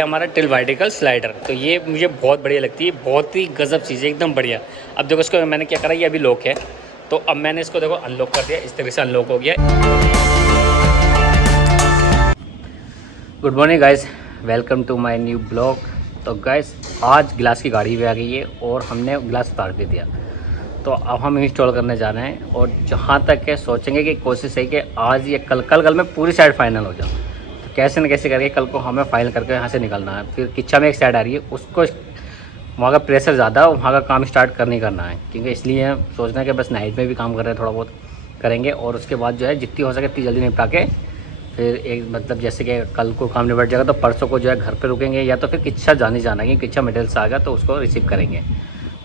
हमारा till vertical slider, तो ये मुझे बहुत बढ़िया लगती है, बहुत ही गजब चीज़ है, एकदम बढ़िया। अब देखो इसको मैंने क्या करा, ये अभी लॉक है, तो अब मैंने इसको देखो अनलॉक कर दिया, इस तरीके से अनलॉक हो गया। Good morning guys, welcome to my new blog. तो गाइस आज गिलास की गाड़ी भी आ गई है और हमने गिलास उतार भी दिया, तो अब हम इंस्टॉल करने जा रहे हैं। और जहाँ तक है सोचेंगे कि कोशिश है कि आज ये कल में पूरी साइड फाइनल हो जाए, तो कैसे न कैसे करके कल को हमें फाइनल करके यहाँ से निकलना है। फिर किच्छा में एक साइड आ रही है, उसको वहाँ का प्रेशर ज़्यादा है, वहाँ का काम स्टार्ट करने करना है, क्योंकि इसलिए सोचना है कि बस नाइट में भी काम कर रहे हैं, थोड़ा बहुत करेंगे और उसके बाद जो है जितनी हो सके इतनी जल्दी निपटा के फिर एक मतलब जैसे कि कल को काम निपट जाएगा तो परसों को जो है घर पे रुकेंगे, या तो फिर किच्छा जाने जाना है कि किच्छा मटेरियल्स आ गया तो उसको रिसीव करेंगे।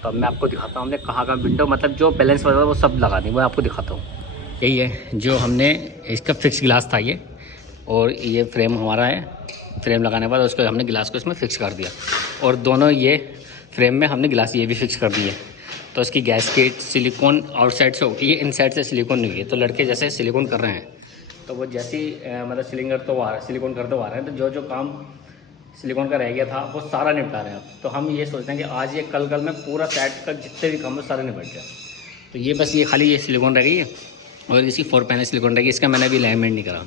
तो अब मैं आपको दिखाता हूँ हमने कहाँ का विंडो मतलब जो बैलेंस वगैरह वो सब लगा दी, वो आपको दिखाता हूँ। यही है जो हमने इसका फिक्स गिलास था ये, और ये फ्रेम हमारा है। फ्रेम लगाने के बाद उसको हमने गिलास को इसमें फिक्स कर दिया, और दोनों ये फ्रेम में हमने गिलास ये भी फिक्स कर दिए। तो इसकी गैसकेट सिलिकॉन आउटसाइड से होगी, ये इनसाइड से सिलिकॉन नहीं हुई है। तो लड़के जैसे सिलिकॉन कर रहे हैं तो वो जैसी मतलब सिलिंगर तो आ रहा है, सिलिकॉन करते आ रहे हैं, तो जो जो काम सिलिकॉन का रह गया था वो सारा निपटा रहे हैं अब। तो हम ये सोचते हैं कि आज ये कल में पूरा सेट का जितने भी काम है सारे निपट जाए। तो ये बस ये खाली ये सिलिकॉन रह गई है और इसकी 4 पैनल सिलिकॉन रहेगी। इसका मैंने अभी अलाइनमेंट नहीं करा,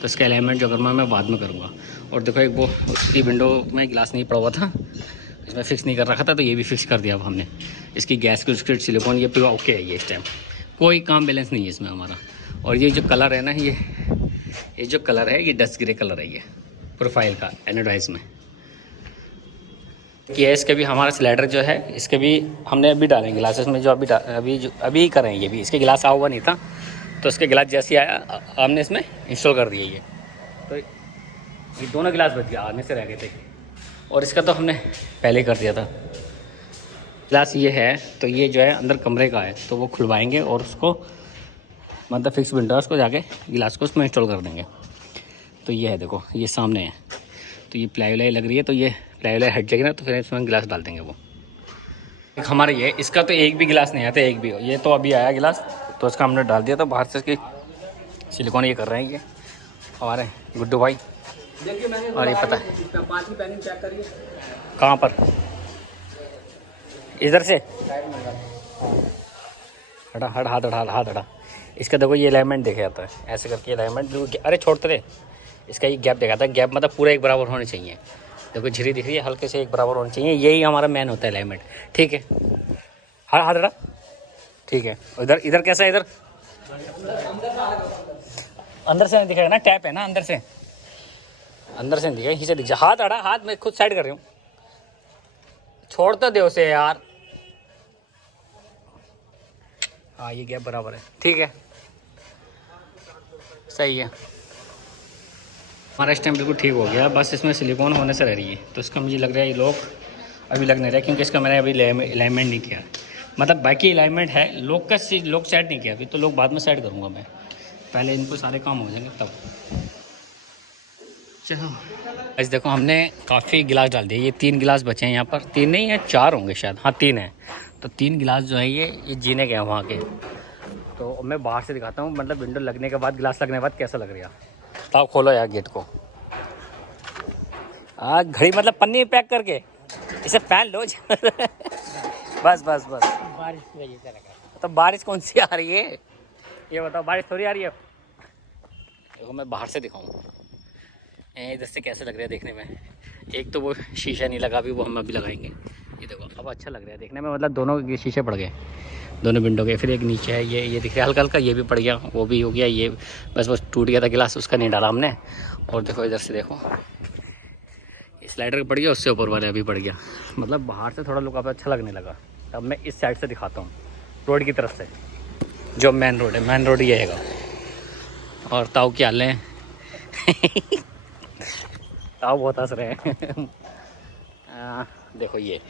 तो इसका अलाइनमेंट जो करूँगा मैं बाद में करूँगा। और देखो एक वो उसकी विंडो में गिलास नहीं पड़ा हुआ था, इसमें फिक्स नहीं कर रखा था, तो ये भी फिक्स कर दिया अब हमने। इसकी गैस की उसकी सिलिकॉन ये पूरा ओके है, ये इस टाइम कोई काम बैलेंस नहीं है इसमें हमारा। और ये जो कलर है ना, ये जो कलर है ये डस्ट ग्रे कलर है, ये प्रोफाइल का एनोडाइज में किया है। इसके भी हमारा स्लाइडर जो है इसके भी हमने अभी डालें गिलासेस में, जो अभी करें। ये भी इसके गिलास आ हुआ नहीं था, तो इसके गिलास जैसे आया हमने इसमें इंस्टॉल कर दिए ये। तो ये दोनों गिलास बच गया, आने से रह गए थे, और इसका तो हमने पहले ही कर दिया था। गिलास ये है, तो ये जो है अंदर कमरे का है, तो वो खुलवाएंगे और उसको मतलब फिक्स विंडो उसको जाके गिलास को उसमें इंस्टॉल कर देंगे। तो ये है देखो, ये सामने है, तो ये प्लाई व्लाई लग रही है, तो ये प्लाई व्लाई हट जाएगी ना, तो फिर इसमें गिलास डाल देंगे वो। एक हमारे ये इसका तो एक भी गिलास नहीं आता, एक भी। ये तो अभी आया गिलास, तो इसका हमने डाल दिया, तो बाहर से इसकी सिलिकॉन ये कर रहे हैं ये हमारे गुड्डू भाई। और ये पता है कहाँ पर, इधर से हटा हट हाथ हटा। इसका देखो ये अलाइनमेंट देखा जाता है, ऐसे करके अलाइनमेंट। अरे छोड़ते रहे, इसका ये गैप देखा था, गैप मतलब पूरा एक बराबर होने चाहिए। देखो झिरी दिख रही है, हल्के से एक बराबर होने चाहिए, यही हमारा मेन होता है अलाइनमेंट। ठीक है, हाँ हाथ हटा, ठीक है। इधर कैसा है, इधर अंदर से नहीं दिखेगा ना, टैप है ना अंदर से नहीं दिखेगा, यहीं से दिख जा। हाथ हटा, हाथ मैं खुद साइड कर रही हूँ, छोड़ तो दे उसे यार। हाँ ये गैप बराबर है, ठीक है, सही है। हमारा इस टाइम बिल्कुल ठीक हो गया, बस इसमें सिलिकॉन होने से रह रही है। तो इसका मुझे लग रहा है ये लॉक अभी लग नहीं रहा है, क्योंकि इसका मैंने अभी अलाइनमेंट नहीं किया। मतलब बाकी अलाइनमेंट है, लॉक सेट नहीं किया अभी, तो लॉक बाद में सेट करूँगा मैं, पहले इनको सारे काम हो जाएंगे तब। चलो ऐसे देखो हमने काफ़ी गिलास डाल दिए, ये 3 गिलास बचे हैं यहाँ पर, 3 नहीं है 4 होंगे शायद, हाँ 3 है। तो 3 गिलास जो है ये जीने के हैं वहाँ के। तो मैं बाहर से दिखाता हूँ, मतलब विंडो लगने के बाद, गिलास लगने के बाद कैसा लग रहा है। तो खोलो यार गेट को, घड़ी मतलब पन्नी पैक करके इसे पहन लो बस बारिश की वजह से लगा। तो बारिश कौन सी आ रही है ये बताओ, बारिश थोड़ी आ रही है। देखो मैं बाहर से दिखाऊँ इधर से कैसे लग रहा है देखने में। एक तो वो शीशा नहीं लगा अभी, वो हम अभी लगाएंगे। ये देखो अब अच्छा लग रहा है देखने में, मतलब दोनों के शीशे पड़ गए, दोनों विंडो के। फिर एक नीचे है ये दिख रहा है हल्का हल्का, ये भी पड़ गया, वो भी हो गया। ये बस टूट गया था गिलास, उसका नहीं डाला हमने। और देखो इधर से देखो, स्लाइडर पड़ गया, उससे ऊपर वाले अभी पड़ गया। मतलब बाहर से थोड़ा लुक अब अच्छा लगने लगा। अब मैं इस साइड से दिखाता हूँ, रोड की तरफ से, जो मेन रोड है, मेन रोड ये हैगा। और ताऊ क्या हाल है ताऊ बहुत हंस रहे हैं देखो ये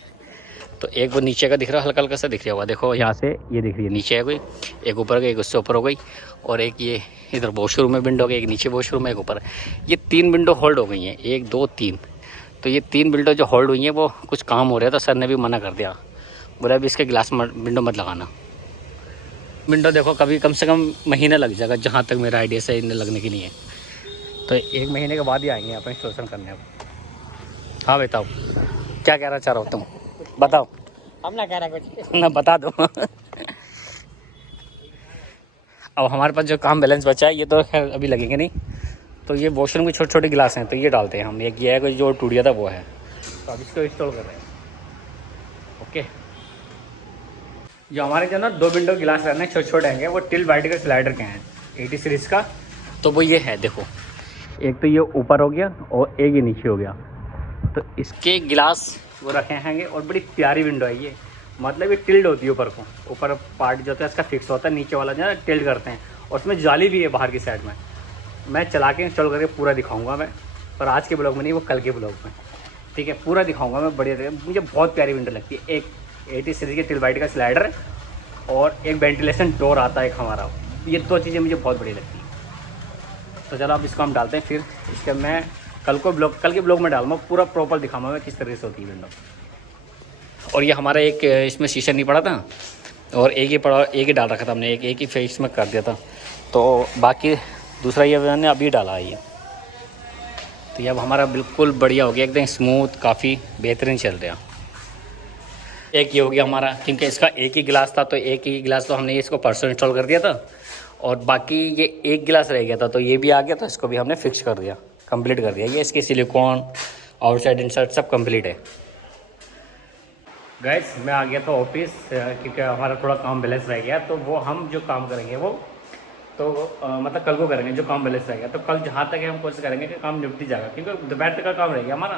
तो एक वो नीचे का दिख रहा है, हल्का हल्का सा दिख रहा होगा। देखो यहाँ से ये दिख रही है, नीचे है कोई, एक ऊपर गई, एक उससे ऊपर हो गई, और एक ये इधर वॉशरूम में विंडो हो गई, एक नीचे वॉशरूम में, एक ऊपर। ये 3 विंडो होल्ड हो गई हैं, 1 2 3। तो ये 3 विंडो जो होल्ड हुई हैं वो कुछ काम हो रहा है, तो सर ने भी मना कर दिया, बोला अभी इसके गिलास विंडो मत लगाना। विंडो देखो कभी कम से कम महीना लग जाएगा, जहाँ तक मेरा आइडिया से इन्हें लगने के लिए। तो 1 महीने के बाद ही आएंगे यहाँ पर इंस्टॉलेशन करने। अब हाँ बताओ, क्या कहना चाह रहे हो तुम, बताओ। हम ना कह रहे कुछ ना बता दो। अब हमारे पास जो काम बैलेंस बचा है ये तो खैर अभी लगेंगे नहीं, तो ये वॉशरूम की छोटे छोटे गिलास हैं तो ये डालते हैं हम। एक ये है जो टूट गया था वो है, तो अब इसको इंस्टॉल कर रहे हैं। ओके, जो हमारे जो ना 2 विंडो गिलास रहने छोटे छोटे हैं वो टिल वाइट के स्लाइडर के हैं 80 सीरीज़ का। तो वो ये है, देखो एक तो ये ऊपर हो गया और एक ये नीचे हो गया, तो इसके गिलास वो रखे हैंगे। और बड़ी प्यारी विंडो है ये, मतलब ये टिल्ड होती है ऊपर को, ऊपर पार्ट जो होता है इसका फिक्स होता है, नीचे वाला जो है टिल्ड करते हैं। और उसमें जाली भी है बाहर की साइड में। मैं चला के इंस्टॉल करके पूरा दिखाऊंगा मैं, पर आज के ब्लॉग में नहीं, वो कल के ब्लॉग में, ठीक है। पूरा दिखाऊंगा मैं बढ़िया तरीके। मुझे बहुत प्यारी विंडो लगती है। एक 80 सीरीज के टिल वाइट का स्लाइडर और एक वेंटिलेशन डोर आता है एक हमारा, ये 2 चीज़ें मुझे बहुत बढ़िया लगती है। तो चलो अब इसको हम डालते हैं, फिर इसके मैं कल के ब्लॉग में डालूंगा, पूरा प्रॉपर दिखाऊंगा मैं किस तरीके से होती है विंडो। और ये हमारा एक इसमें शीशा नहीं पड़ा था, और एक ही डाल रखा था हमने, एक ही फेस में कर दिया था, तो बाकी दूसरा ये मैंने अभी डाला है ये। तो ये अब हमारा बिल्कुल बढ़िया हो गया, एकदम स्मूथ, काफ़ी बेहतरीन चल रहा। एक ये हो गया हमारा, क्योंकि इसका एक ही गिलास था, तो एक ही गिलास तो हमने इसको परसों इंस्टॉल कर दिया था, और बाकी ये एक गिलास रह गया था, तो ये भी आ गया, तो इसको भी हमने फिक्स कर दिया, कंप्लीट कर दिया। ये इसकी सिलिकॉन आउटसाइड इनसाइड सब कंप्लीट है। गाइस मैं आ गया था ऑफिस, क्योंकि हमारा थोड़ा काम बैलेंस रह गया, तो वो हम जो काम करेंगे वो तो मतलब कल को करेंगे जो काम बैलेंस रह गया। तो कल जहाँ तक है हम कोशिश करेंगे कि काम निपटी जाएगा, क्योंकि दोपहर तक का काम रह गया हमारा,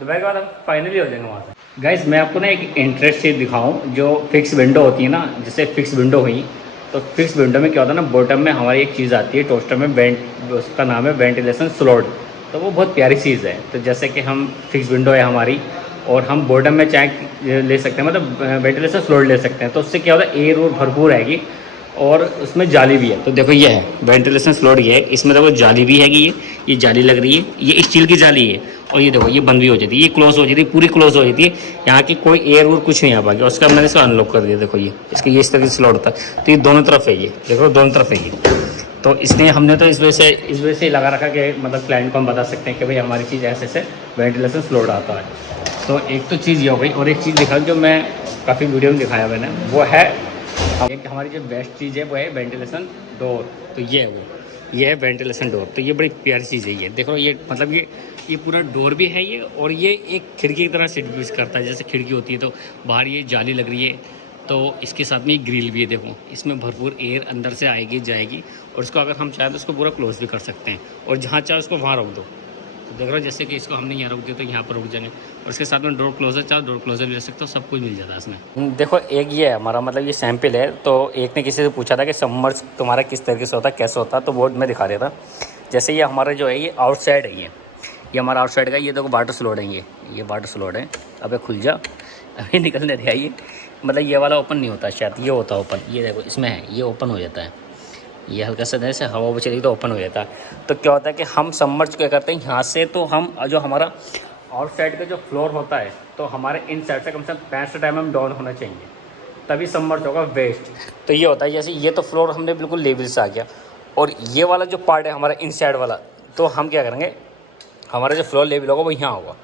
दोपहर के बाद हम फाइनली हो जाएंगे वहाँ से। गाइस मैं आपको ना एक इंटरेस्ट चीज़ दिखाऊँ, जो फिक्स विंडो होती है ना, जैसे फिक्स विंडो हुई, तो फिक्स विंडो में क्या होता है ना, बॉटम में हमारी एक चीज़ आती है टोस्टर में, उसका नाम है वेंटिलेशन स्लॉट। तो वो बहुत प्यारी चीज़ है। तो जैसे कि हम फिक्स विंडो है हमारी, और हम बॉटम में चाहे ले सकते हैं, मतलब वेंटिलेशन स्लॉट ले सकते हैं, तो उससे क्या होता है, एयर और भरपूर आएगी, और उसमें जाली भी है। तो देखो ये है वेंटिलेशन स्लॉट, ये है, इसमें देखो जाली भी हैगी, ये जाली लग रही है, ये स्टील की जाली है। और ये देखो ये बंद भी हो जाती है, ये क्लोज हो जाती है, पूरी क्लोज हो जाती है, यहाँ की कोई एयर और कुछ नहीं आ पाएगा। उसका मैंने इसको अनलॉक कर दिया, देखो ये इसके ये इस तरह से स्लॉट था, तो ये दोनों तरफ है, ये देखो दोनों तरफ है ये। तो इसलिए हमने तो इस वजह से ही लगा रखा कि मतलब क्लाइंट को हम बता सकते हैं कि भाई हमारी चीज़ ऐसे ऐसे वेंटिलेशन स्लॉट आता है। तो एक तो चीज़ ये हो गई, और एक चीज़ दिखा जो मैं काफ़ी वीडियो में दिखाया मैंने, वो है एक हमारी जो बेस्ट चीज़ है वो है वेंटिलेशन डोर। तो ये है वो, ये है वेंटिलेशन डोर। तो ये बड़ी प्यारी चीज़ है, ये देखो ये मतलब ये पूरा डोर भी है ये, और ये एक खिड़की की तरह सेट भी करता है, जैसे खिड़की होती है तो बाहर ये जाली लग रही है, तो इसके साथ में ग्रिल भी है। देखो इसमें भरपूर एयर अंदर से आएगी जाएगी, और इसको अगर हम चाहें तो इसको पूरा क्लोज भी कर सकते हैं, और जहाँ चाहे उसको वहाँ रोक दो। तो देख रहे हो जैसे कि इसको हमने यहाँ रोक दिया तो यहाँ पर रुक जाएंगे, और इसके साथ में डोर क्लोजर चाहो डोर क्लोजर भी ले सकते हो, सब कुछ मिल जाता है इसमें। देखो एक ये है हमारा, मतलब ये सैंपल है। तो एक ने किसी से पूछा था कि सबमर्ज तुम्हारा किस तरीके से होता है, कैसे होता है, तो वो मैं दिखा देता। जैसे ये हमारा जो है ये आउटसाइड है, ये हमारा आउटसाइड का, ये देखो वाटर स्लॉट है, ये वाटर स्लॉट है। अबे खुल जा, अभी निकलने दिया। ये मतलब ये वाला ओपन नहीं होता शायद, ये होता ओपन, ये देखो इसमें है, ये ओपन हो जाता है, ये हल्का सा जैसे हवा वो चलेगी तो ओपन हो जाता है। तो क्या होता है कि हम सबमर्ज क्या करते हैं यहाँ से, तो हम जो हमारा आउटसाइड का जो फ्लोर होता है, तो हमारे इन साइड से कम से कम 65 mm डाउन होना चाहिए, तभी सबमर्ज होगा वेस्ट। तो ये होता है, जैसे ये तो फ्लोर हमने बिल्कुल लेवल से आ गया, और ये वाला जो पार्ट है हमारा इन साइड वाला, तो हम क्या करेंगे, हमारा जो फ्लोर लेवल होगा वो यहाँ होगा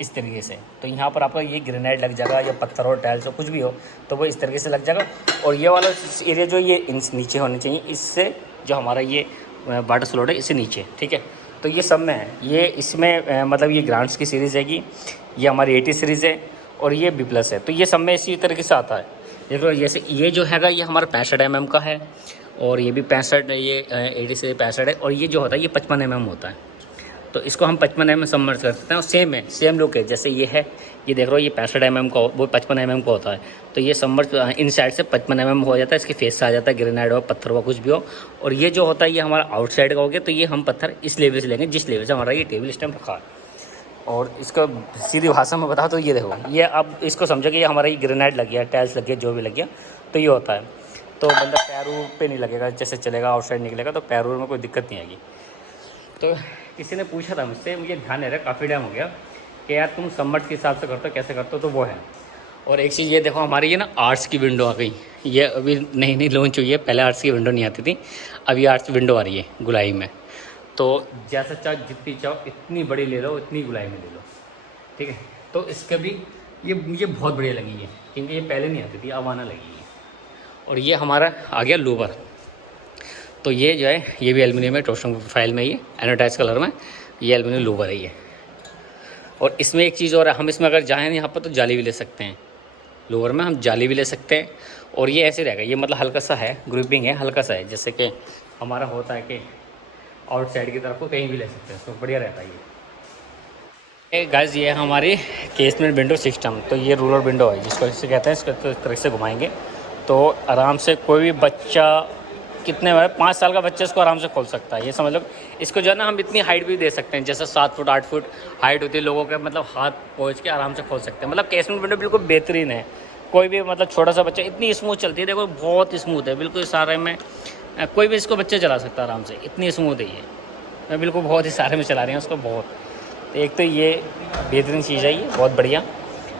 इस तरीके से। तो यहाँ पर आपका ये ग्रेनाइट लग जाएगा, या पत्थर और टाइल्स हो कुछ भी हो, तो वो इस तरीके से लग जाएगा। और ये वाला एरिया जो ये नीचे होने चाहिए, इससे जो हमारा ये वाटर स्लॉट है इससे नीचे, ठीक है। तो ये सब में है, ये इसमें मतलब ये ग्रांड्स की सीरीज़ है, ये हमारी 80 सीरीज़ है, और ये B+ है। तो ये सब में इसी तरीके से आता है। देखो जैसे ये जो हैगा ये हमारा 65 mm का है, और ये भी 65, ये 80 से 65 है, और ये जो होता है ये 55 mm होता है। तो इसको हम 55 mm सबमर्ज कर सकते हैं, और सेम है, सेम लुक है। जैसे ये है, ये देख रहे हो ये 65 mm का, वो 55 mm का होता है। तो ये सबमर्ज इन साइड से 55 mm हो जाता है, इसके फेस से आ जाता है, ग्रेनाइट हो पत्थर हो कुछ भी हो। और ये जो होता है ये हमारा आउटसाइड का हो गया, तो ये हम पत्थर इस लेवल से लेंगे जिस लेवल से हमारा ये टेबल स्टैम्प रखा है। और इसका सीधी भाषा में बताओ तो ये देखो, ये अब इसको समझो कि ये हमारा ये ग्रेनाइट लग गया, टाइल्स लग गया, जो भी लग गया, तो ये होता है। तो बंदा पैरों पे नहीं लगेगा, जैसे चलेगा आउटसाइड निकलेगा तो पैरों में कोई दिक्कत नहीं आएगी। तो किसी ने पूछा था मुझसे, मुझे ध्यान नहीं रहा, काफ़ी टाइम हो गया, कि यार तुम सबमर्ज के हिसाब से करते हो, कैसे करते हो, तो वो है। और एक चीज़ ये देखो, हमारी ये ना आर्ट्स की विंडो आ गई, ये अभी नई लॉन्च हुई है, पहले आर्ट्स की विंडो नहीं आती थी, अभी आर्ट्स विंडो आ रही है गुलाई में। तो जैसा चाहो जितनी चाहो इतनी बड़ी ले लो, इतनी गुलाई में ले लो, ठीक है। तो इसका भी ये मुझे बहुत बढ़िया लगी है, क्योंकि ये पहले नहीं आती थी, अब आना लगी है। और ये हमारा आ गया लूवर। तो ये जो है ये भी एल्युमिनियम है, टोस्टन फाइल में, ये एनोटाइज कलर में, ये एल्युमिनियम लूवर है ये। और इसमें एक चीज़ और है, हम इसमें अगर जाएँ यहाँ पर तो जाली भी ले सकते हैं, लोअर में हम जाली भी ले सकते हैं। और ये ऐसे रहेगा, ये मतलब हल्का सा है, ग्रुपिंग है, हल्का सा है, जैसे कि हमारा होता है कि आउटसाइड की तरफ को कहीं भी ले सकते हैं, तो बढ़िया रहता है ये। गाइस ये है हमारी केसमेंट विंडो सिस्टम। तो ये रूलर विंडो है जिसको इसे कहते हैं, इसको इस तरह से घुमाएंगे तो आराम से कोई भी बच्चा, कितने 5 साल का बच्चा इसको आराम से खोल सकता है। ये समझ लो इसको जो है ना हम इतनी हाइट भी दे सकते हैं, जैसे 7 फुट 8 फुट हाइट होती है लोगों के, मतलब हाथ पहुँच के आराम से खोल सकते हैं। मतलब केसमेंट विंडो बिल्कुल बेहतरीन है, कोई भी मतलब छोटा सा बच्चा, इतनी स्मूथ चलती है, देखो बहुत स्मूथ है बिल्कुल, सारे में कोई भी इसको बच्चा चला सकता है आराम से, इतनी स्मूथ है ये। मैं बिल्कुल बहुत ही सारे में चला रही हूँ उसको बहुत। तो एक तो ये बेहतरीन चीज़ है, ये बहुत बढ़िया,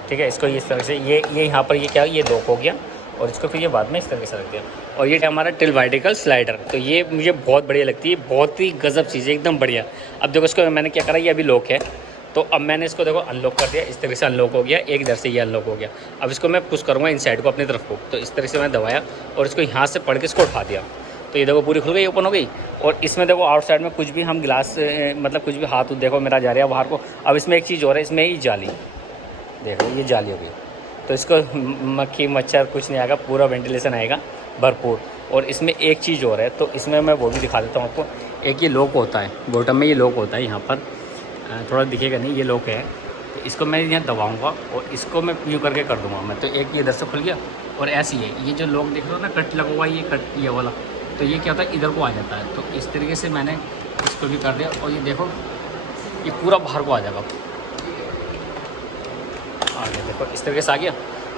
ठीक है। इसको इस तरह से ये यहाँ पर ये क्या, ये लॉक हो गया, और इसको फिर ये बाद में इस तरह से रख दिया। और ये हमारा टिलवर्टिकल स्लाइडर, तो ये मुझे बहुत बढ़िया लगती है, बहुत ही गजब चीज़ है, एकदम बढ़िया। अब देखो इसको मैंने क्या करा, ये अभी लॉक है, तो अब मैंने इसको देखो अनलॉक कर दिया, इस तरह से अनलॉक हो गया, एक इधर से ये अनलॉक हो गया। अब इसको मैं पुश करूँगा इन साइड को अपनी तरफ को, तो इस तरह से मैंने दबाया और इसको यहाँ से पढ़ के इसको उठा दिया, तो ये देखो पूरी खुल गई, ओपन हो गई। और इसमें देखो आउटसाइड में कुछ भी हम गिलास मतलब कुछ भी हाथ देखो मेरा जा रहा है बाहर को। अब इसमें एक चीज़ और है, इसमें ही जाली, देखो ये जाली हो गई, तो इसको मक्खी मच्छर कुछ नहीं आएगा, पूरा वेंटिलेशन आएगा भरपूर। और इसमें एक चीज़ और है, तो इसमें मैं वो भी दिखा देता हूँ आपको। एक ये लॉक होता है बॉटम में, ये लॉक होता है यहाँ पर, थोड़ा दिखेगा नहीं, ये लॉक है, तो इसको मैं यहाँ दबाऊँगा और इसको मैं यूँ करके कर दूँगा मैं, तो एक ये इधर से खुल गया। और ऐसे ही है, ये जो लॉक देख रहे हो ना कट लगा हुआ, ये कट ये वाला, तो ये क्या होता है इधर को आ जाता है। तो इस तरीके से मैंने इसको भी कर दिया, और ये देखो ये पूरा बाहर को आ जाएगा, आगे देखो इस तरीके से आ गया।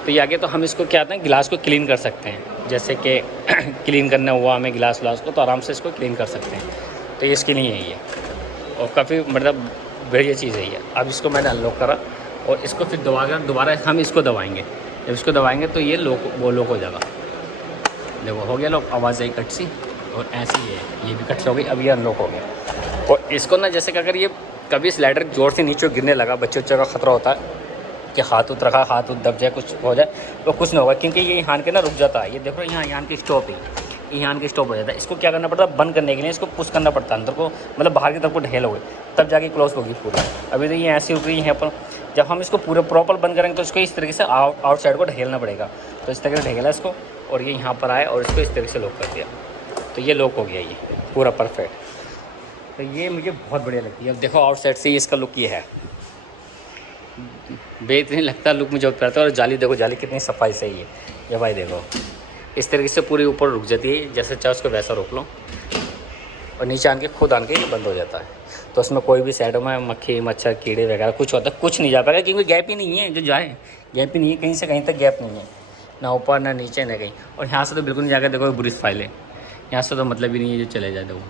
तो ये आगे तो हम इसको क्या होता है गिलास को क्लीन कर सकते हैं, जैसे कि क्लीन करना हुआ हमें गिलास को, तो आराम से इसको क्लीन कर सकते हैं। तो ये इसके लिए है ये, और काफ़ी मतलब बढ़िया चीज़ है ये। अब इसको मैंने अनलॉक करा और इसको फिर दोबारा हम इसको दबाएंगे, जब इसको दबाएंगे तो ये लॉक हो जाएगा। देखो हो गया लॉक, आवाज़ आई कट सी, और ऐसे ही है, ये भी कट हो गई, अब ये अनलॉक हो गया। और इसको ना जैसे कि अगर ये कभी स्लाइडर जोर से नीचे गिरने लगा, बच्चे का खतरा होता है कि हाथ उत रखा, हाथ उत दब जाए, कुछ हो जाए, तो कुछ नहीं होगा, क्योंकि ये यहाँ के ना रुक जाता है। ये देखो यहाँ की स्टॉप है, यहाँ की स्टॉप हो जाता है। इसको क्या करना पड़ता है, बंद करने के लिए इसको पुश करना पड़ता है अंदर को, मतलब बाहर की तरफ को ढेल हो गई, तब जाके क्लोज होगी पूरी। अभी तो ये ऐसी रुक रही है यहाँ पर, जब हम इसको पूरे प्रॉपर बंद करेंगे तो इसको इस तरीके से आउटसाइड को ढकेलना पड़ेगा। तो इस तरीके से ढकेला इसको, और ये यहाँ पर आए और इसको इस तरीके से लॉक कर दिया, तो ये लॉक हो गया ये पूरा परफेक्ट। तो ये मुझे बहुत बढ़िया लगती है। अब देखो आउटसाइड से इसका लुक ये है, बेहतरीन लगता है लुक मुझे बहुत प्यारा। और जाली देखो, जाली कितनी सफाई से ही है ये भाई, देखो इस तरीके से पूरी ऊपर रुक जाती है, जैसे चाहे उसको वैसा रोक लो, और नीचे आन के खुद आन के ये बंद हो जाता है। तो उसमें कोई भी साइडों में मक्खी मच्छर कीड़े वगैरह कुछ होता है, कुछ नहीं जा पाएगा, क्योंकि गैप ही नहीं है, जो जाए गैप ही नहीं है, कहीं से कहीं तक गैप नहीं है, ना ऊपर ना नीचे ना कहीं। और यहाँ से तो बिल्कुल नहीं जाकर, देखो बुरी फाइल है, यहाँ से तो मतलब ही नहीं है जो चले जाए, देखो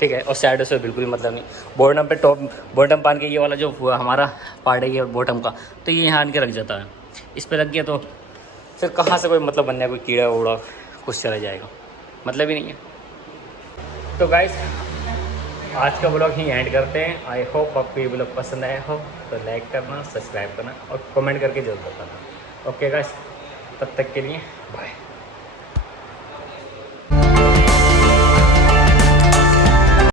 ठीक है। और साइडों से बिल्कुल ही मतलब नहीं। बॉटम पे टॉप बॉटम पान के ये वाला जो हमारा पार्ट है ये बॉटम का, तो ये यहाँ आन के रख जाता है, इस पर लग गया तो फिर कहाँ से कोई मतलब बनने, कोई कीड़ा उड़ा कुछ चला जाएगा, मतलब ही नहीं है। तो गाइस आज का ब्लॉग ही एंड करते हैं। आई होप आपको ये ब्लॉग पसंद आया हो, तो लाइक करना, सब्सक्राइब करना और कमेंट करके जरूर बताना। ओके गाइस, तब तक के लिए बाय।